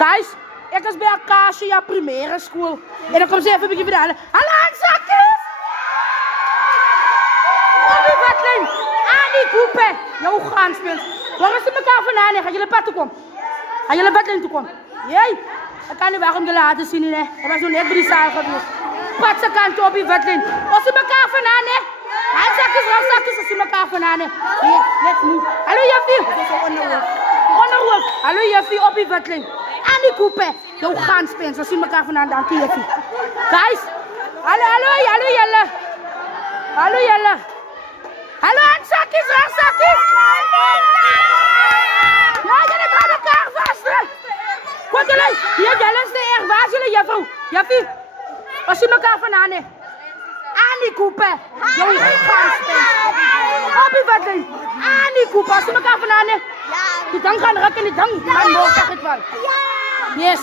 Guys, ik was bij Acacia Primaire School. En dan komt ze even een beetje vertellen. Hallo zakjes! Obi Wetling! Annie Koepen! Jouw gaanspils. Waar is het elkaar vandaan? Gaan jullie pad toe komen? Gaan jullie Wetling toe komen? Jee! Ik kan niet weg om te laten zien, hè. Ik was nog net bij die zaal geweest. Patse kant op die Wetling. Waar is elkaar vandaan, hè? Handzakjes, rugzakjes, als ze elkaar vandaan, hè. Hier, net nu. Hallo Jaffie! Onderhoofd. Hallo Jaffie, op die Wetling. Annie Koepen. Jouw gaanspins, we zien elkaar vandaan, dank je Jaffie. Guys, hallo Jelle. Hallo Jelle. Hallo handzakjes, rugzakjes. Ja, jullie gaan elkaar vast, hè. Kom jullie, hier Jelle is de erg. Waar is jullie Jaffie? Jaffie, we zien elkaar vandaan, hè. Annie Koepen. Jouw gaanspins. Op die Wetling. Annie Koepen, we zien elkaar vandaan, hè. Die dang gaan rukken, die dang gaan door, zeg ik wel. Yes.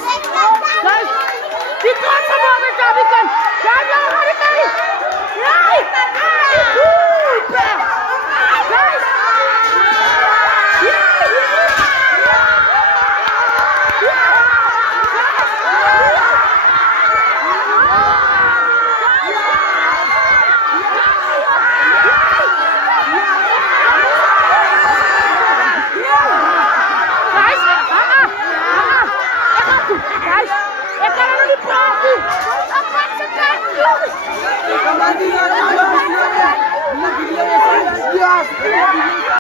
Guys, die trots geworden, Jabikan. Kijk, daar ga ik heen. Nee, Annie Koepen. Guys. Yes!